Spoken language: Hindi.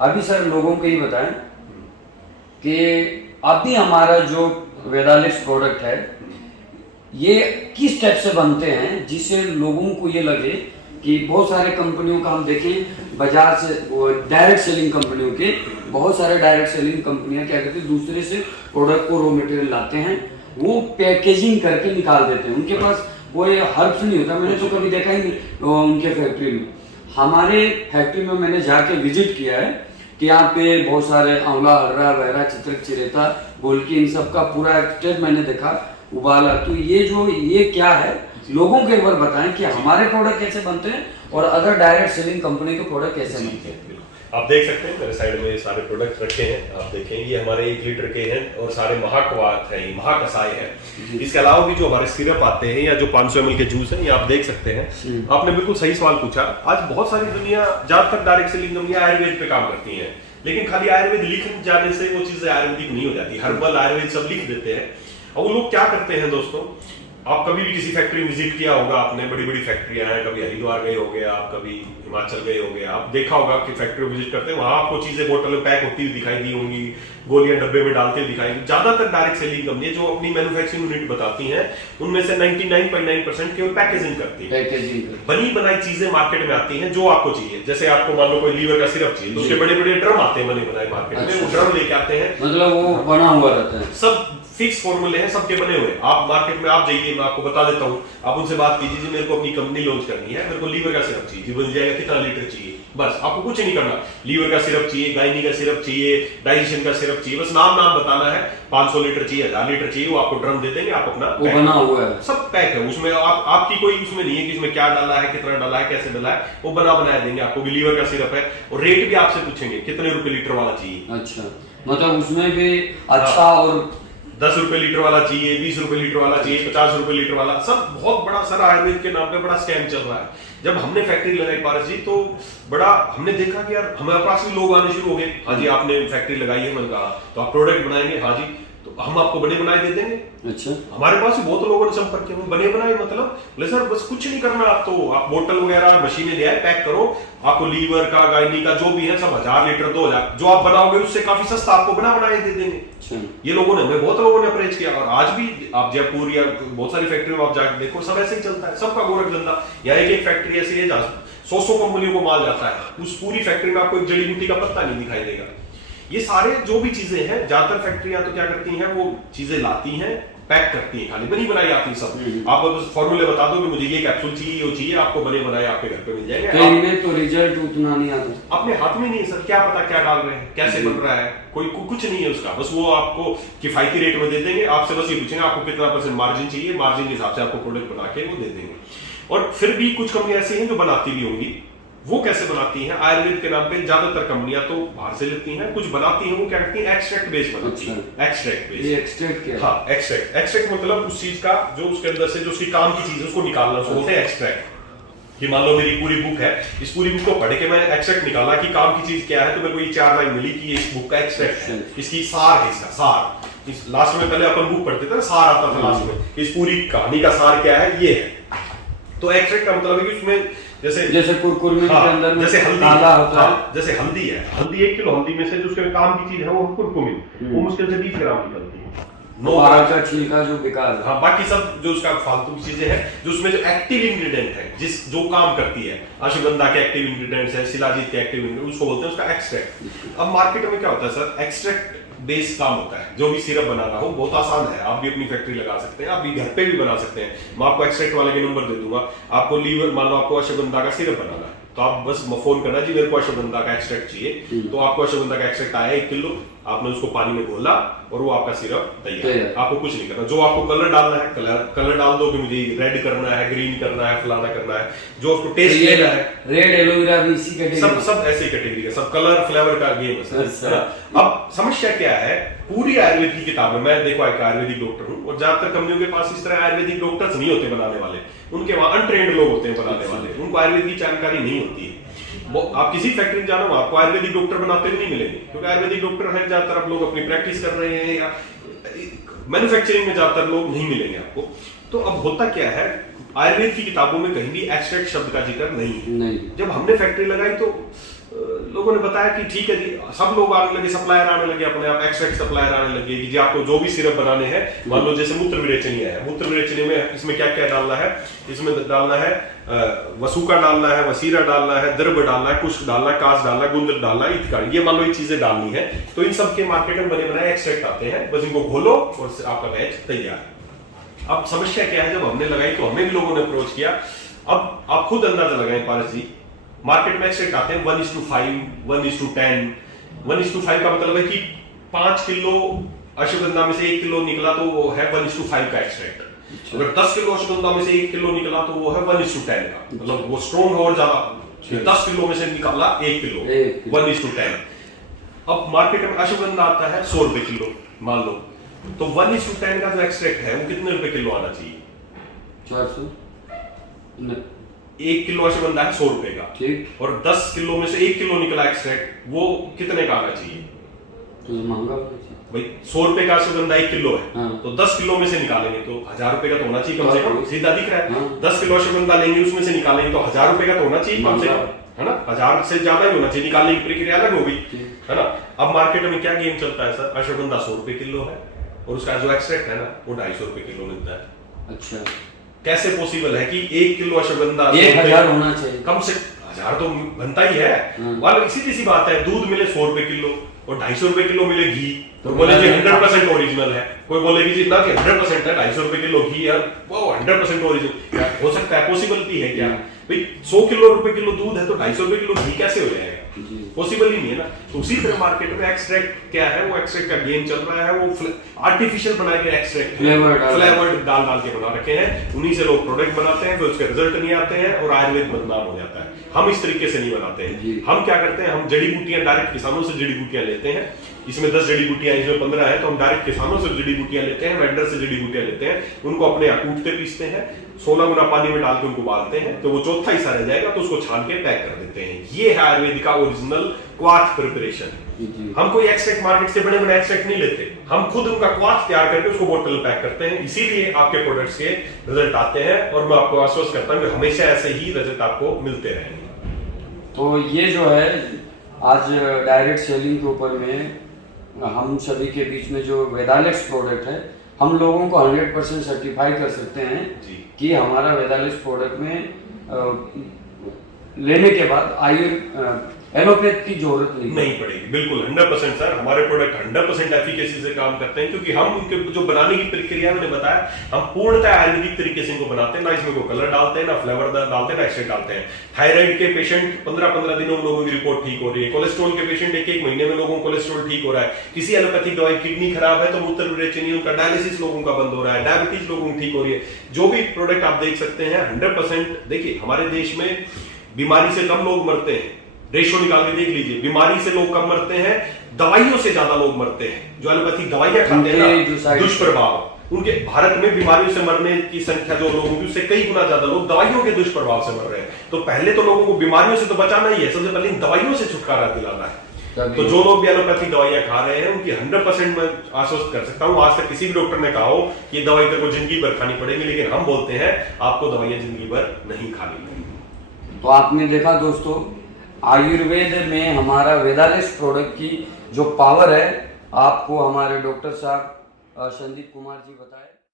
अभी सर लोगों को ये बताएं कि अभी हमारा जो वेदालिक्स प्रोडक्ट है ये किस स्टेप से बनते हैं जिससे लोगों को ये लगे कि बहुत सारे कंपनियों का हम देखें बाजार से डायरेक्ट सेलिंग कंपनियों के बहुत सारे डायरेक्ट सेलिंग कंपनियां क्या करती हैं दूसरे से प्रोडक्ट को रॉ मटेरियल लाते हैं, वो पैकेजिंग करके निकाल देते हैं, उनके पास वो हर्ब्स नहीं होता। मैंने तो कभी देखा ही नहीं उनके फैक्ट्री में। हमारे फैक्ट्री में मैंने जाके विजिट किया है कि यहाँ पे बहुत सारे आंवला, हर्रा, बहरा, चित्रक, चिरेता, गोलकी, इन सब का पूरा स्टेज मैंने देखा उबाला। तो ये क्या है, लोगों को एक बार बताएं कि हमारे प्रोडक्ट कैसे बनते हैं और अदर डायरेक्ट सेलिंग कंपनी के प्रोडक्ट कैसे बनते हैं। आप देख सकते हैं मेरे साइड में सारे प्रोडक्ट रखे हैं, आप देखें ये हमारे 1 लीटर के हैं और सारे महाकवात है, महाकसाई है। इसके अलावा भी जो हमारे सिरप आते हैं या जो 500 ml के जूस हैं ये आप देख सकते हैं। आपने बिल्कुल सही सवाल पूछा। आज बहुत सारी दुनिया ज्यादातर डायरेक्ट सेलिंग कंपनियां आयुर्वेद पे काम करती हैं, लेकिन खाली आयुर्वेद लिख जाने से वो चीजें आयुर्वेदिक नहीं हो जाती। हर्बल, आयुर्वेद सब लिख देते हैं। और वो लोग क्या करते हैं दोस्तों, आप कभी भी किसी फैक्ट्री विजिट किया होगा आपने, बड़ी बड़ी फैक्ट्रियां हैं, कभी हरिद्वार गए होंगे आप, कभी हिमाचल गए होंगे आप, देखा होगा कि फैक्ट्री विजिट करते हैं वहां आपको चीजें बोतल में पैक होती हुई दिखाई दी होंगी, गोलियां डब्बे में डालते हुए दिखाई दी। ज्यादातर डायरेक्ट सेलिंग कंपनी जो अपनी मैन्युफैक्चरिंग यूनिट बताती हैं उनमें से 99.9% केवल पैकेजिंग करती है। बनी बनाई चीजें मार्केट में आती हैं जो आपको चाहिए। जैसे आपको मान लो कोई लीवर का सिरप चाहिए तो उसके बड़े बड़े ड्रम आते हैं बने बनाए मार्केट में, वो ड्रम लेके आते हैं, मतलब वो बना हुआ रहता है, सब फिक्स फॉर्मूले हैं सबके बने हुए। आप मार्केट में आप जाइए, मैं आपको बता देता हूँ, आप उनसे बात कीजिए जी मेरे को अपनी कंपनी लॉन्च करनी है, मेरे को लीवर का सिरप चाहिए, मिल जाएगा, कितना लीटर चाहिए, बस आपको कुछ नहीं करना। लीवर का सिरप चाहिए, गायनी का सिरप चाहिए, डाइजेशन का सिरप चाहिए, बस नाम बताना है। 500 लीटर चाहिए, 1000 लीटर चाहिए, वो आपको ड्रम दे देंगे, आप अपना वो बना हुआ है, सब पैक है उसमें। आपकी कोई उसमें नहीं है कि इसमें क्या डाला है, कितना डाला है, कैसे डाला है, वो बना बनाया देंगे आपको। लीवर का सिरप है और रेट भी आपसे पूछेंगे कितने रुपए लीटर वाला चाहिए। अच्छा, मतलब उसमें भी अच्छा और 10 रुपए लीटर वाला चाहिए, 20 रुपए लीटर वाला चाहिए, 50 रुपए लीटर वाला, सब बहुत बड़ा सारा आयुर्वेद के नाम पे बड़ा स्कैम चल रहा है। जब हमने फैक्ट्री लगाई पारस जी तो बड़ा हमने देखा कि यार हमारे पास भी लोग आने शुरू हो गए। हाँ जी आपने फैक्ट्री लगाई है, मैंने कहा तो आप प्रोडक्ट बनाएंगे, हाँ जी तो हम आपको बने बनाए दे देंगे। अच्छा, हमारे पास भी बहुत लोगों ने संपर्क किया, बने बनाए मतलब बोले सर बस कुछ नहीं करना, आप तो आप बोतल वगैरह मशीनें ले आए, पैक करो, आपको लीवर का, गायनी का जो भी है सब 1000 लीटर 2000 जो आप बनाओगे उससे काफी सस्ता आपको बना बनाए दे देंगे। अच्छा, ये लोगों ने, मैं बहुत लोगों ने अप्रोच किया और आज भी आप जयपुर या बहुत सारी फैक्ट्री में आप जाकर देखो सब ऐसे ही चलता है, सबका गोरख धंधा। यहाँ एक फैक्ट्री ऐसी है जहाँ 100 कंपनियों को माल जाता है, उस पूरी फैक्ट्री में आपको एक जड़ी बूटी का पत्ता नहीं दिखाई देगा। ये सारे जो भी चीजें हैं ज्यादातर फैक्ट्रियां तो क्या करती हैं, वो चीजें लाती हैं, पैक करती हैं, खाली बनी बनाई आती है सब। आप बस फॉर्मूले बता दो कि मुझे ये कैप्सूल चाहिए, वो चाहिए, आपको बने बनाए आपके घर पे मिल जाएंगे। तो इनमें तो रिजल्ट उतना नहीं आता, अपने हाथ में नहीं है सर, क्या पता क्या डाल रहे हैं, कैसे बन रहा है, कोई कुछ नहीं है उसका। बस वो आपको किफायती रेट में दे देंगे, आपसे बस ये पूछेंगे आपको कितना % मार्जिन चाहिए, मार्जिन के हिसाब से आपको प्रोडक्ट बना के वो दे देंगे। और फिर भी कुछ कंपनियां ऐसी हैं जो बनाती भी होंगी। वो कैसे बनाती हैं, आयुर्वेद के नाम पे ज्यादातर कंपनियां तो बाहर से लेती हैं, कुछ बनाती हैं वो क्या करती हैं, एक्सट्रैक्ट बेस बनाती हैं। एक्सट्रैक्ट बेस, ये एक्सट्रैक्ट क्या है? हाँ एक्सट्रैक्ट मतलब उस चीज का जो उसके अंदर से जो उसकी काम की चीज है उसको निकालना, उसको बोलते हैं एक्सट्रैक्ट। कि मान लो मेरी पूरी बुक है, इस पूरी बुक को पढ़ के मैंने एक्सट्रैक्ट निकाला कि काम की चीज क्या है, तो मेरे को ये 4 लाइन मिली कि इस बुक का एक्सट्रैक्ट है, इसकी सार है, इसका सार। इस लास्ट में पहले अपन बुक पढ़ते थे ना, सार आता था लास्ट में, इस पूरी कहानी का सार क्या है, ये है। तो एक्सट्रैक्ट का मतलब है कि उसमें जैसे कुरकुरे के अंदर में जैसे हल्दी होता है, जैसे हल्दी है, हल्दी 1 किलो हल्दी में से जो उसके काम की चीज है वो कुरकुमिन, वो मुश्किल से 20 ग्राम निकलती है। 9 ग्राम का छिलका जो बेकार है, हाँ बाकी सब जो उसका फालतू की चीजें हैं, जो उसमें जो एक्टिव इंग्रेडिएंट है, जो काम करती है, अश्वगंधा के एक्टिव इंग्रेडिएंट्स है, शिलाजीत के एक्टिव इंग्रेडिएंट, उसको बोलते हैं उसका एक्सट्रैक्ट। अब मार्केट में क्या होता है सर, एक्सट्रैक्ट बेस काम होता है। जो भी सिरप बनाना हो बहुत आसान है, आप भी अपनी फैक्ट्री लगा सकते हैं, आप भी घर पे भी बना सकते हैं। मैं आपको एक्सट्रैक्ट वाले के नंबर दे दूंगा, आपको लीवर मान लो आपको अश्वगंधा का सिरप बनाना है तो आप बस फोन करना जी मेरे को अश्वगंधा का एक्सट्रैक्ट चाहिए, तो आपको अश्वगंधा का एक्सट्रैक्ट आया 1 किलो, आपने उसको पानी में घोला और वो आपका सिरप तैयार। आपको कुछ नहीं करना, जो आपको कलर डालना है कलर डाल दो कि मुझे रेड करना है, ग्रीन करना है, फलाना करना है, जो आपको टेस्ट लेना है। रेड एलोवेरा भी इसी कैटेगरी, सब ऐसे ही कैटेगरी है, सब कलर फ्लेवर का गेम है सर। अब समस्या क्या है, पूरी आयुर्वेद की किताबें, मैं देखो एक आयुर्वेदिक डॉक्टर हूँ और ज्यादातर कंपनियों के पास इस तरह आयुर्वेदिक डॉक्टर्स नहीं होते बनाने वाले, उनके वहां अनट्रेंड लोग होते हैं बनाने वाले, उनको आयुर्वेद की जानकारी नहीं होती है। आप किसी फैक्ट्री में जाना आपको आयुर्वेदिक डॉक्टर बनाते हुए नहीं मिलेंगे, क्योंकि आयुर्वेदिक डॉक्टर है ज्यादातर आप लोग अपनी प्रैक्टिस कर रहे हैं या मैन्युफैक्चरिंग में ज्यादातर लोग नहीं मिलेंगे आपको। तो अब होता क्या है, आयुर्वेद की किताबों में कहीं भी एक्सट्रैक्ट शब्द का जिक्र नहीं है। जब हमने फैक्ट्री लगाई तो लोगों ने बताया कि ठीक है जी, सब लोग आने लगे, सप्लायर आने लगे, अपने आप एक्सट्रैक्ट सप्लायर आने लगे कि जी आपको जो भी सिरप बनाने हैं, मान लो जैसे मूत्र विरेचनीय है, मूत्र विरेचनीय में इसमें क्या क्या डालना है, इसमें डालना है वसूका डालना है, वसीरा डालना है, दर्भ डालना है, कुश डालना है, कास डालना है, गुंदर डालना है, इत्यादि, ये मान लो ये चीजें डालनी है। तो इन सब के मार्केट में बने बनाए एक्सट्रैक्ट आते हैं, बस इनको घोलो और आपका बैच तैयार। अब समस्या क्या है, जब हमने लगाई तो हमें भी लोगों ने अप्रोच किया। अब आप खुद अंदाजा लगाएं पारस जी, मार्केट में एक्सट्रैक्ट आते हैं 1:5, 1:10। 1:5 का मतलब है कि 5 किलो अश्वगंधा में से 1 किलो निकला तो वो है 1:5 का एक्सट्रैक्ट। अगर 10 किलो अश्वगंधा में से 1 किलो निकला तो वो है 1:10 का, मतलब वो स्ट्रॉन्ग है और ज्यादा। 10 किलो में से निकला 1 किलो, 1:10। अब मार्केट में अश्वगंधा आता है 100 रुपए किलो मान लो, तो 1:10 का जो एक्सट्रैक्ट है वो कितने रुपए किलो आना चाहिए? 400। 1 किलो अश्वगंधा है 100 रुपए का, ठीक। और 10 किलो में से 1 किलो निकला एक्सट्रैक्ट, वो कितने का आना चाहिए? तो महंगा भाई 100 रुपए का अश्वगंधा 1 किलो है, हाँ। तो 10 किलो में से निकालेंगे तो 1000 रुपए का तो होना चाहिए कम से कम, सीधा दिख रहा है। हाँ। 10 किलो अश्वगंधा लेंगे, उसमें से निकालेंगे तो 1000 रुपए का तो होना चाहिए कम से कम, है ना? 1000 से ज्यादा ही होना चाहिए, निकालने की प्रक्रिया अलग होगी, है ना? अब मार्केट में क्या गेम चलता है सर, अश्वगंधा 100 रुपए किलो है और उसका जो एक्सट्रैक्ट है ना वो 250 रुपए किलो मिलता है। अच्छा, कैसे कैसे पॉसिबल है कि 1 किलो अश्वगंधा 1000 होना चाहिए? कम से 1000 तो बनता ही है। वाले सीधी सी बात है, दूध मिले 100 रुपए किलो और 250 रुपए किलो मिले घी, तो बोले जी 100% ओरिजिनल है, कोई बोलेगी जी ना कि 100% है, 250 रुपए किलो घी है, वो 100% ओरिजिनल हो सकता है? पॉसिबिलिटी है क्या भाई? 100 किलो रुपए किलो दूध है तो 250 रुपए किलो घी कैसे हो जाएगा? पॉसिबल ही नहीं है ना। तो उसी तरह मार्केट में एक्सट्रैक्ट क्या है, वो एक्सट्रैक्ट का गेम चल रहा है, वो आर्टिफिशियल बनाए गए एक्सट्रैक्ट फ्लेवर्ड डाल डाल के बना रखे हैं, उन्हीं से लोग प्रोडक्ट बनाते हैं, फिर उसके रिजल्ट नहीं आते हैं और आयुर्वेद बदनाम हो जाता है। हम इस तरीके से नहीं बनाते हैं। हम क्या करते हैं, हम जड़ी बूटियां डायरेक्ट किसानों से जड़ी बूटियां लेते हैं, इसमें 10 जड़ी बूटियां, इसमें 15 है, तो हम डायरेक्ट किसानों से जड़ी बूटियां लेते हैं, वेंडर से जड़ी बूटियां लेते हैं, उनको अपने यहाँ कूटते पीसते हैं, 16 गुना पानी में डाल के उनको उबालते हैं, तो वो चौथा हिस्सा रह जाएगा तो उसको छान के पैक कर देते हैं। ये है आयुर्वेदिक का ओरिजिनल क्वाथ प्रिपरेशन। हम कोई एक्सट्रैक्ट मार्केट से बड़े बड़े एक्सट्रैक्ट नहीं लेते, हम खुद उनका क्वाथ तैयार करके उसको बोतल में पैक करते हैं, इसीलिए आपके प्रोडक्ट्स के रिजल्ट आते हैं और मैं आपको आश्वस्त करता हूं कि हमेशा ऐसे ही रिजल्ट आपको मिलते रहेंगे। तो ये जो है आज डायरेक्ट सेलिंग के ऊपर में हम सभी के बीच में जो वेदालेक्स प्रोडक्ट है, हम लोगों को 100% सर्टिफाई कर सकते हैं कि हमारा वेदालेक्स प्रोडक्ट में लेने के बाद एलोपैथ की जरूरत नहीं पड़ेगी। बिल्कुल 100% सर, हमारे प्रोडक्ट 100% एफिकेसी से काम करते हैं, क्योंकि हम उनके जो बनाने की प्रक्रिया मैंने बताया, हम पूर्णतः आयुर्वेदिक तरीके से इनको बनाते हैं, ना इसमें कोई कलर डालते हैं, ना फ्लेवर डालते हैं, ना एक्सट्रैक्ट डालते हैं। थायराइड के पेशेंट 15-15 दिनों में लोगों की रिपोर्ट ठीक हो रही है, कोलेस्ट्रॉल के पेशेंट 1-1 महीने में लोगों को कोलेस्ट्रॉल ठीक हो रहा है, किसी एलोपैथिक दवाई किडनी खराब है तो मूत्र विरेचनीय उनका डायलिसिस लोगों का बंद हो रहा है, डायबिटीज लोगों की ठीक हो रही है। जो भी प्रोडक्ट आप देख सकते हैं 100%, देखिए हमारे देश में बीमारी से कम लोग मरते हैं, रेशो निकाल के देख लीजिए, बीमारी से लोग कम मरते हैं, दवाइयों से ज्यादा लोग मरते हैं। जो एलोपैथिक दवाइयां खाते हैं ना, दुष्प्रभाव उनके, भारत में बीमारियों से मरने की संख्या जो लोगों की, उससे कई गुना ज्यादा लोग दवाइयों के दुष्प्रभाव से मर रहे हैं। तो पहले तो लोगों को बीमारियों से तो बचाना ही है, सबसे पहले इन दवाइयों से छुटकारा दिलाना है। तो जो लोग भी एलोपैथिक दवाइयां खा रहे हैं उनकी 100% मैं आश्वस्त कर सकता हूं, आज तक किसी भी डॉक्टर ने कहा हो कि ये दवाई तेरे को जिंदगी भर खानी पड़ेगी, लेकिन हम बोलते हैं आपको दवाइयां जिंदगी भर नहीं खानी पड़ेगी। तो आपने देखा दोस्तों, आयुर्वेद में हमारा वेदालेक्स प्रोडक्ट की जो पावर है, आपको हमारे डॉक्टर साहब संदीप कुमार जी बताए।